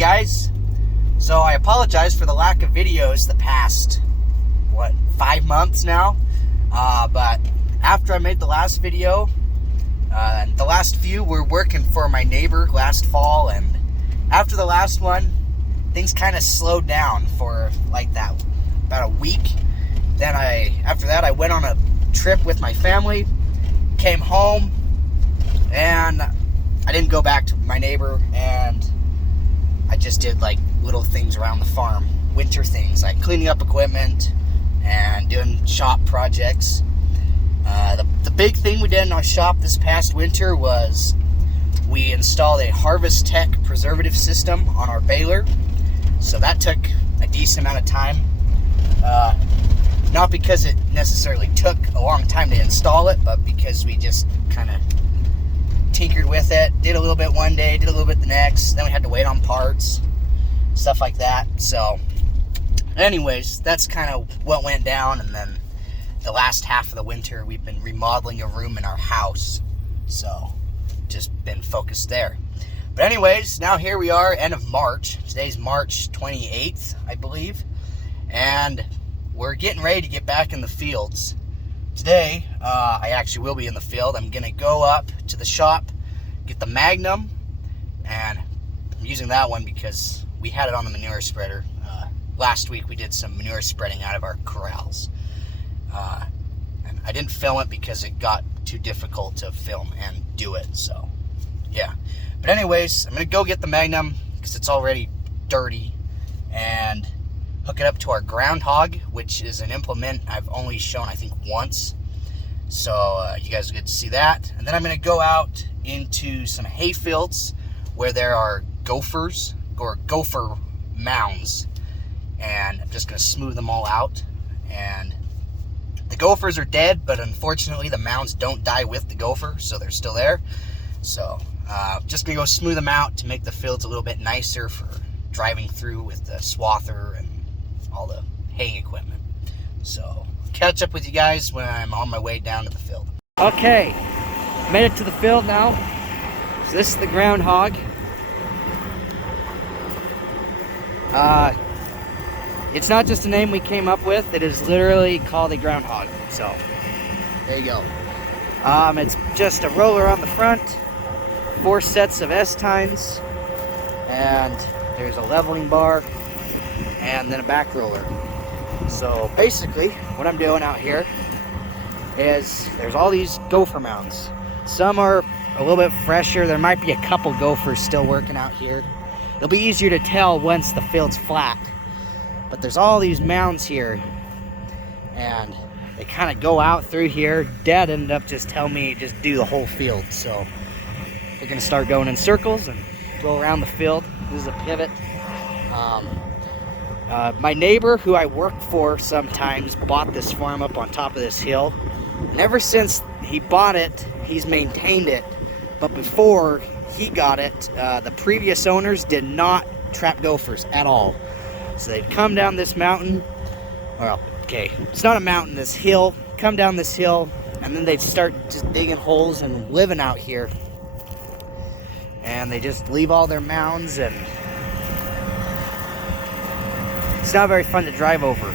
guys. So I apologize for the lack of videos the past, 5 months now. But after I made the last video, the last few were working for my neighbor last fall, and after the last one, things kind of slowed down for like that, about a week. Then after that, I went on a trip with my family, came home, and I didn't go back to my neighbor, and I just did like little things around the farm, winter things like cleaning up equipment and doing shop projects. The big thing we did in our shop this past winter was we installed a Harvest Tech preservative system on our baler. So that took a decent amount of time. Not because it necessarily took a long time to install it, but because we just kind of tinkered with it. Did a little bit one day, did a little bit the next. Then we had to wait on parts, stuff like that. So anyways, that's kind of what went down. And then the last half of the winter, we've been remodeling a room in our house. So just been focused there. But anyways, now here we are, end of March. Today's March 28th, I believe. And we're getting ready to get back in the fields. Today, I actually will be in the field. I'm going to go up to the shop, get the Magnum, and I'm using that one because we had it on the manure spreader. Last week we did some manure spreading out of our corrals. And I didn't film it because it got too difficult to film and do it, so yeah. But anyways, I'm going to go get the Magnum because it's already dirty, and hook it up to our groundhog, which is an implement I've only shown, I think, once. So you guys will get to see that. And then I'm going to go out into some hay fields where there are gophers, or gopher mounds. And I'm just going to smooth them all out. And the gophers are dead, but unfortunately the mounds don't die with the gopher, so they're still there. So just going to go smooth them out to make the fields a little bit nicer for driving through with the swather and all the haying equipment. So catch up with you guys when I'm on my way down to the field. Okay, made it to the field now. So this is the groundhog. It's not just a name we came up with, it is literally called a groundhog. So there you go. It's just a roller on the front, 4 sets of S-tines, and there's a leveling bar, and then a back roller. So basically what I'm doing out here is there's all these gopher mounds. Some are a little bit fresher. There might be a couple gophers still working out here. It'll be easier to tell once the field's flat. But there's all these mounds here, and they kind of go out through here. Dad ended up just telling me just do the whole field. So we're gonna start going in circles and go around the field. This is a pivot. My neighbor, who I work for sometimes, bought this farm up on top of this hill. And ever since he bought it, he's maintained it. But before he got it, the previous owners did not trap gophers at all. So they'd come down this mountain, well, okay, it's not a mountain, this hill, come down this hill, and then they'd start just digging holes and living out here. And they just leave all their mounds, and it's not very fun to drive over.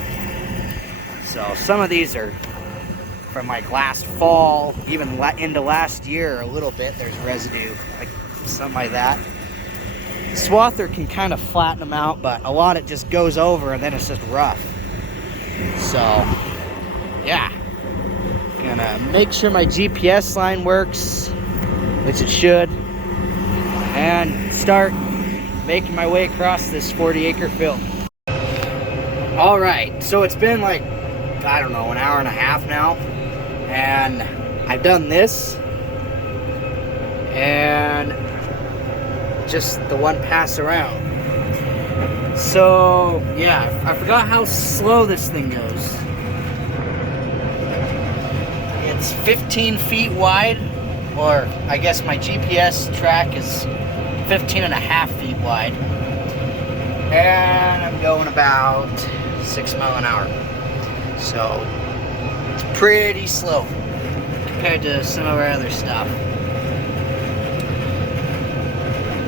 So some of these are from like last fall, even into last year a little bit. There's residue, like something like that. The swather can kind of flatten them out, but a lot it just goes over and then it's just rough. So yeah, gonna make sure my GPS line works, which it should, and start making my way across this 40-acre field. All right, so it's been like, I don't know, an hour and a half now, and I've done this, and just the one pass around. So yeah, I forgot how slow this thing goes. It's 15 feet wide, or I guess my GPS track is 15 and a half feet wide, and I'm going about 6 miles an hour. So it's pretty slow compared to some of our other stuff.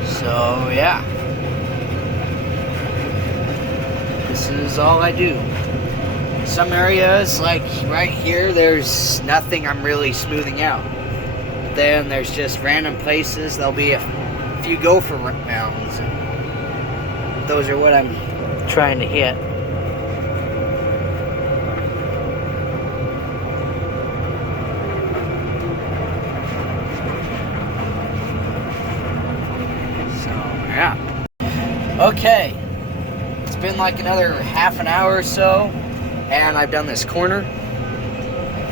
So yeah, this is all I do. Some areas, like right here, there's nothing I'm really smoothing out. Then there's just random places. There'll be a few gopher mounds. Those are what I'm trying to hit. So, yeah. Okay. It's been like another half an hour or so, and I've done this corner.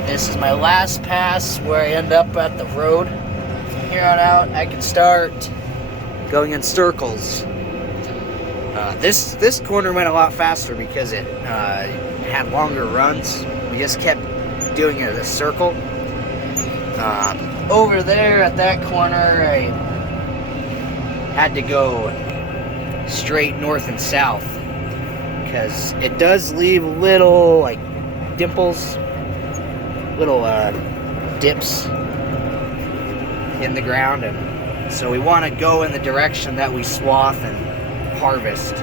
This is my last pass where I end up at the road. From here on out, I can start going in circles. This corner went a lot faster because it had longer runs. We just kept doing it as a circle. Over there at that corner, I had to go straight north and south because it does leave little like dimples, little dips in the ground, and so we want to go in the direction that we swath and harvest.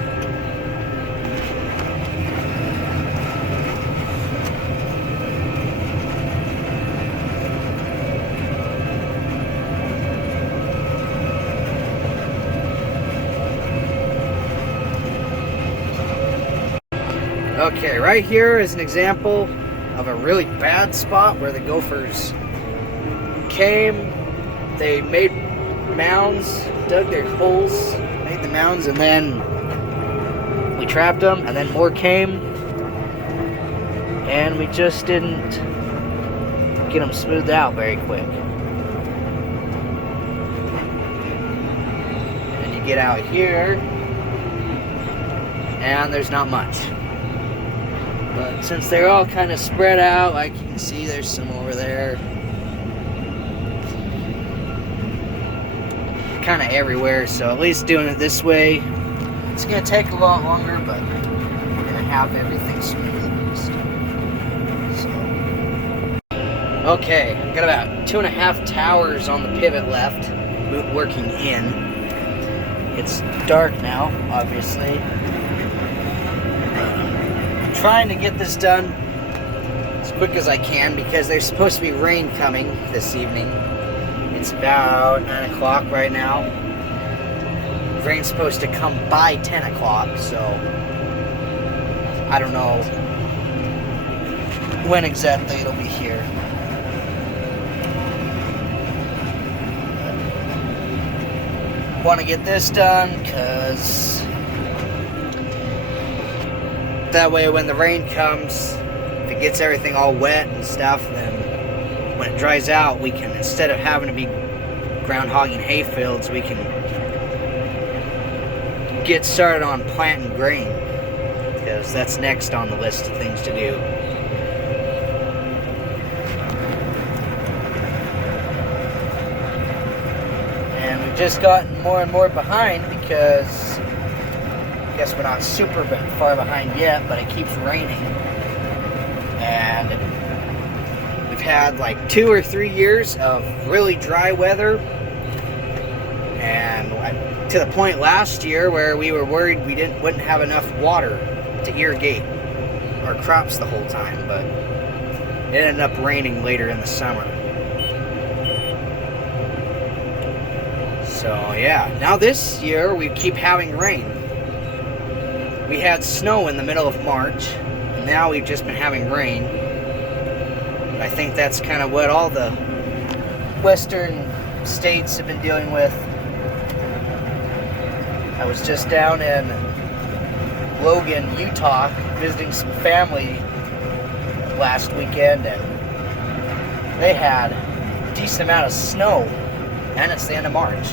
Okay, right here is an example of a really bad spot where the gophers came. They made mounds, dug their holes, made the mounds, and then we trapped them, and then more came, and we just didn't get them smoothed out very quick. And you get out here, and there's not much. But since they're all kind of spread out, like you can see, there's some over there. Kind of everywhere, so at least doing it this way, it's going to take a lot longer, but we're going to have everything smooth at least. So, okay, I've got about 2.5 towers on the pivot left, working in. It's dark now, obviously. Trying to get this done as quick as I can because there's supposed to be rain coming this evening. It's about 9 o'clock right now. Rain's supposed to come by 10 o'clock, so I don't know when exactly it'll be here. Want to get this done because that way when the rain comes, if it gets everything all wet and stuff, then when it dries out, we can, instead of having to be ground hogging hay fields, we can get started on planting grain, because that's next on the list of things to do. And we've just gotten more and more behind because I guess we're not super far behind yet, but it keeps raining. And we've had like 2 or 3 years of really dry weather, and to the point last year where we were worried we wouldn't have enough water to irrigate our crops the whole time, but it ended up raining later in the summer. So yeah, now this year we keep having rain. We had snow in the middle of March, and now we've just been having rain. I think that's kind of what all the western states have been dealing with. I was just down in Logan, Utah, visiting some family last weekend, and they had a decent amount of snow, and it's the end of March.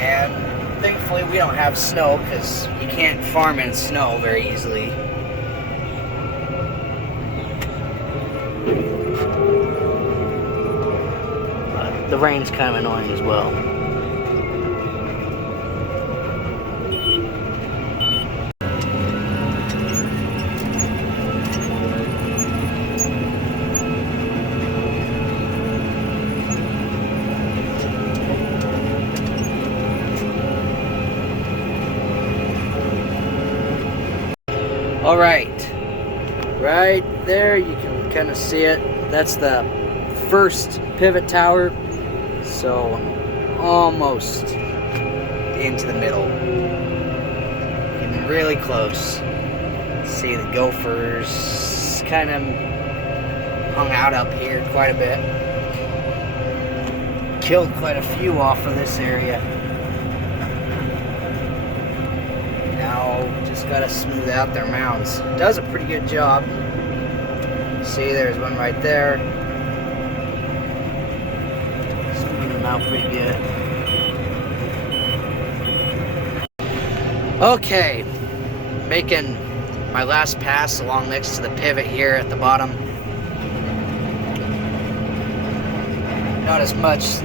And thankfully we don't have snow because you can't farm in snow very easily. The rain's kind of annoying as well. All right, right there, you can kind of see it. That's the first pivot tower. So I'm almost into the middle. Getting really close. See the gophers kind of hung out up here quite a bit. Killed quite a few off of this area. Now just gotta smooth out their mounds. Does a pretty good job. See, there's one right there. Smoothing them out pretty good. Okay, making my last pass along next to the pivot here at the bottom. Not as much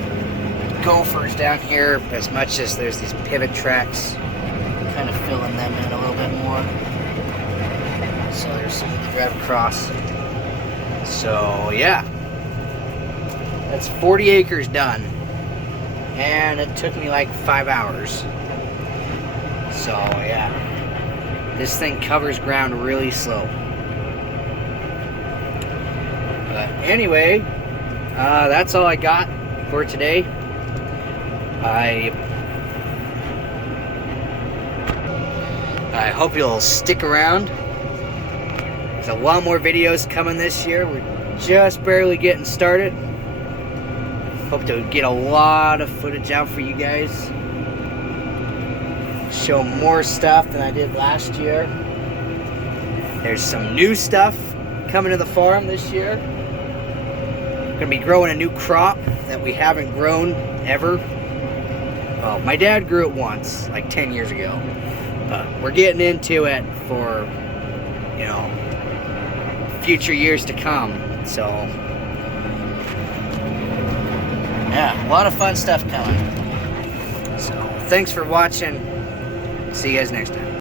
gophers down here, as much as there's these pivot tracks. Kind of filling them in a little bit more. So there's some to drive across. So yeah, that's 40 acres done. And it took me like 5 hours. So yeah, this thing covers ground really slow. But anyway, that's all I got for today. I hope you'll stick around. There's a lot more videos coming this year. We're just barely getting started. Hope to get a lot of footage out for you guys. Show more stuff than I did last year. There's some new stuff coming to the farm this year. Gonna be growing a new crop that we haven't grown ever. Well, my dad grew it once, like 10 years ago. But we're getting into it for, you know, future years to come. So, yeah, a lot of fun stuff coming. So, thanks for watching. See you guys next time.